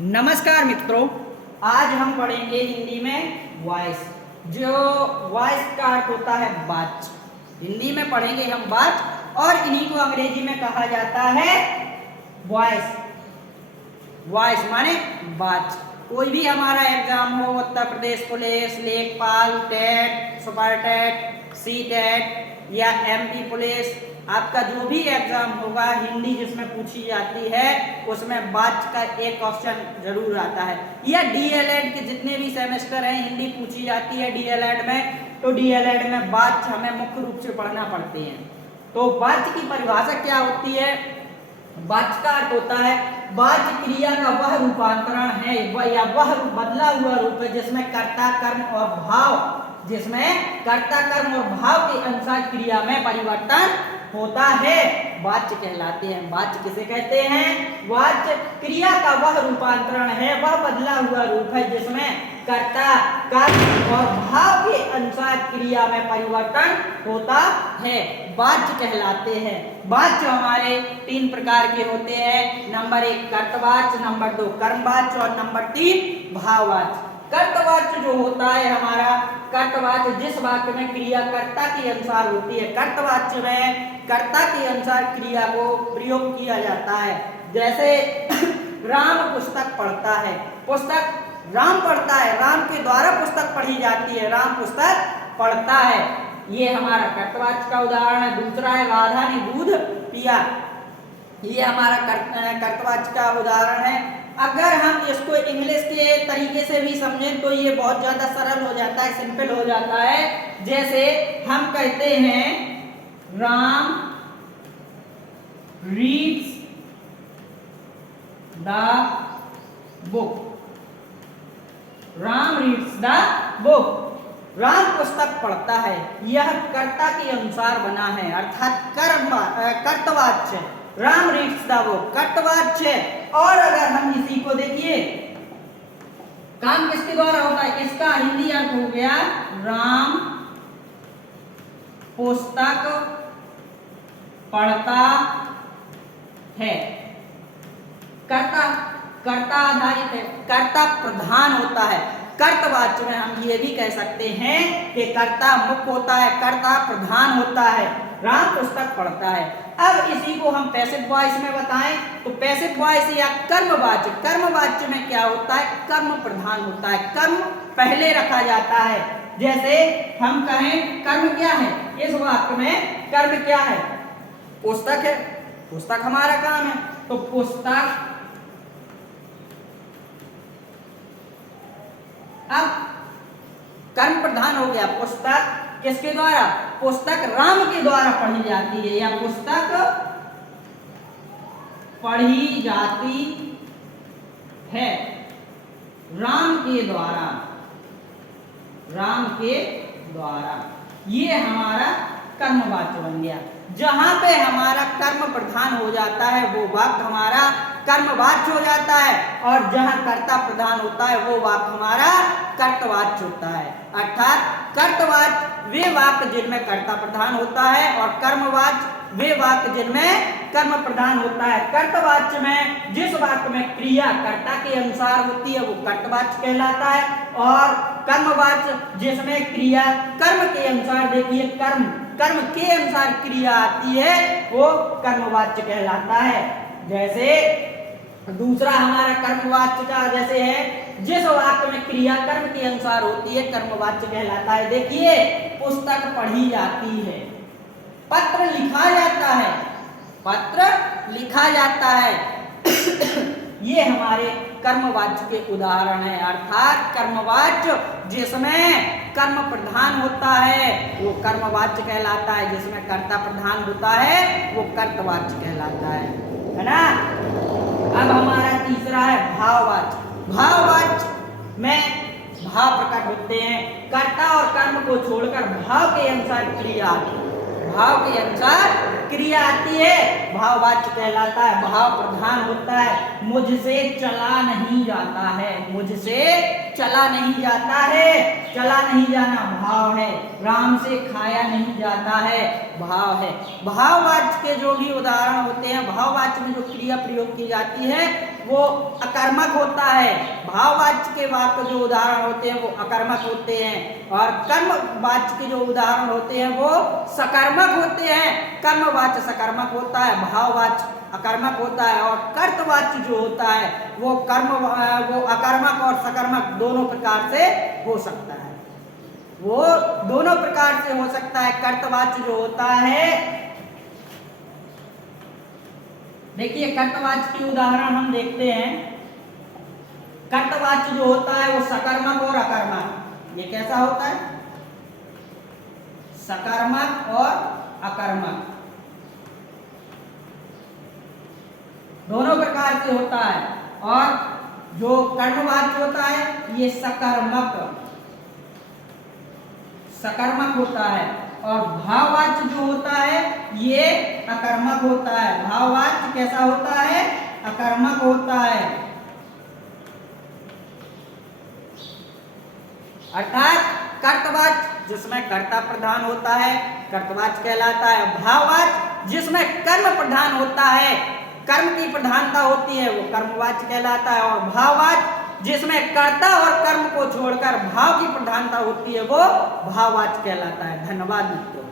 नमस्कार मित्रों, आज हम पढ़ेंगे हिंदी में वॉइस। जो वॉइस का अर्थ होता है बात। हिंदी में पढ़ेंगे हम बात और इन्हीं को अंग्रेजी में कहा जाता है वॉइस। वॉइस माने बात। कोई भी हमारा एग्जाम हो, उत्तर प्रदेश पुलिस, लेखपाल, TET, super TET, C TET या एमपी पुलिस, आपका जो भी एग्जाम होगा हिंदी जिसमें पूछी जाती है उसमें बात का एक क्वेश्चन जरूर आता है। या डीएलएड के जितने भी सेमेस्टर हैं हिंदी पूछी जाती है डीएलएड में, तो डीएलएड में बात हमें मुख्य रूप से पढ़ना पड़ते हैं। तो बात की परिभाषा क्या होती है? बात का अर्थ होता है बात क्रिया का वह रूपांतरण है या वह बदला हुआ रूप है जिसमें कर्ता कर्म और भाव के अनुसार क्रिया में परिवर्तन होता है, वाच्य कहलाते हैं। वाच्य किसे कहते हैं? वाच्य क्रिया का वह रूपांतरण है, वह बदला हुआ रूप है जिसमें कर्ता कर्म और भाव के अनुसार क्रिया में परिवर्तन होता है, वाच्य कहलाते हैं। वाच्य हमारे 3 प्रकार के होते हैं। नंबर 1 कर्तवाच्य, नंबर 2 कर्मवाच्य और नंबर 3 भाववाच्य। कर्तवाच्य जो होता है हमारा, कर्तवाच्य जिस वाक्य में क्रिया कर्ता के अनुसार होती है, कर्तवाच्य में कर्ता के अनुसार क्रिया को प्रयोग किया जाता है। जैसे राम पुस्तक पढ़ता है, पुस्तक राम पढ़ता है, राम के द्वारा पुस्तक पढ़ी जाती है, राम पुस्तक पढ़ता है, ये हमारा कर्तवाच्य का उदाहरण है। दूसरा है राधा ने दूध पिया, ये हमारा कर्तवाच्य का उदाहरण है। अगर हम इसको इंग्लिश के तरीके से भी समझें तो ये बहुत ज्यादा सरल हो जाता है, सिंपल हो जाता है। जैसे हम कहते हैं Ram reads the book, Ram reads the book, Ram पुस्तक पढ़ता है, यह कर्ता के अनुसार बना है, अर्थात कर्तवाच्य। राम रीड्स द बुक कर्तवाच्य। और अगर हम इसी को देखिए, काम किसके द्वारा होता है? इसका हिंदी अर्थ हो गया राम पुस्तक पढ़ता है। कर्ता आधारित है, कर्ता प्रधान होता है। कर्तवाच्य में हम ये भी कह सकते हैं कि कर्ता मुख्य होता है, कर्ता प्रधान होता है। राम पुस्तक पढ़ता है। अब इसी को हम पैसिव वॉइस में बताएं तो पैसिव वॉइस या कर्मवाच्य, कर्मवाच्य में क्या होता है? कर्म प्रधान होता है, कर्म पहले रखा जाता है। जैसे हम कहें कर्म क्या है, इस वाक्य में कर्म क्या है? पुस्तक है, पुस्तक हमारा काम है, तो पुस्तक। अब कर्म प्रधान हो गया, पुस्तक किसके द्वारा? पुस्तक राम के द्वारा पढ़ी जाती है या पुस्तक पढ़ी जाती है राम के द्वारा, राम के द्वारा। ये हमारा कर्मवाच्य बन गया। जहां पे हमारा कर्म प्रधान हो जाता है वो वाक्य हमारा कर्मवाच्य हो जाता है, और जहां कर्ता प्रधान होता है वो वाक्य हमारा कर्तवाच्य होता है। अर्थात कर्तवाच्य वे वाक्य जिनमें कर्ता प्रधान होता है और कर्मवाच्य वे वाक्य जिनमें कर्म प्रधान होता है। कर्तवाच्य में जिस वाक्य में क्रिया कर्ता के अनुसार होती है वो कर्तवाच्य कहलाता है, और कर्मवाच्य जिसमें क्रिया कर्म के अनुसार, देखिए कर्म के अनुसार क्रिया आती है वो कर्मवाच्य कहलाता है। जैसे दूसरा हमारा कर्मवाच्य का जैसे है, जिस वाक्य में क्रिया कर्म के अनुसार होती है कर्मवाच्य कहलाता है। देखिए पुस्तक पढ़ी जाती है, पत्र लिखा जाता है, पत्र लिखा जाता है ये हमारे कर्मवाच्य के उदाहरण है। अर्थात कर्मवाच्य जिसमें कर्म प्रधान होता है वो कर्मवाच्य कहलाता है, जिसमें कर्ता प्रधान होता है वो कर्तवाच्य कहलाता है ना। अब हमारा तीसरा है भाववाच्य। भाववाच्य में भाव प्रकट होते हैं, कर्ता और कर्म को छोड़कर भाव के अनुसार क्रिया आती है, भाव के अनुसार क्रिया आती है। भाववाच्य कहलाता है, भाव प्रधान होता है। मुझसे चला नहीं जाता है, मुझसे चला नहीं जाता है, चला नहीं जाना भाव है। राम से खाया नहीं जाता है, भाव है। भाववाच्य के जो भी उदाहरण होते हैं, भाववाच्य में जो क्रिया प्रयोग की जाती है वो अकर्मक होता है। भाववाच्य के वाक्य जो उदाहरण होते हैं वो अकर्मक होते हैं, और कर्मवाच्य के जो उदाहरण होते हैं वो सकर्मक होते हैं। कर्मवाच्य सकर्मक होता है, भाववाच्य अकर्मक होता है, और कर्तवाच्य जो होता है वो वो अकर्मक और सकर्मक दोनों प्रकार से हो सकता है, वो दोनों प्रकार से हो सकता है। कर्तवाच्य जो होता है, देखिए कर्तवाच्य की उदाहरण हम देखते हैं। कर्तवाच्य जो होता है वो सकर्मक और अकर्मक, ये कैसा होता है? सकर्मक और अकर्मक दोनों प्रकार से होता है। और जो कर्मवाच्य होता है ये सकर्मक होता है, और भाववाच्य जो होता है ये अकर्मक होता है। भाववाच्य कैसा होता है? अकर्मक होता है। अर्थात कर्तवाच्य जिसमें कर्ता प्रधान होता है कर्तवाच्य कहलाता है। भाववाच्य जिसमें कर्म प्रधान होता है, कर्म की प्रधानता होती है, वो कर्मवाच्य कहलाता है। और भाववाच्य जिसमें कर्ता और कर्म को छोड़कर भाव की प्रधानता होती है वो भाववाच्य कहलाता है। धन्यवाद मित्रों।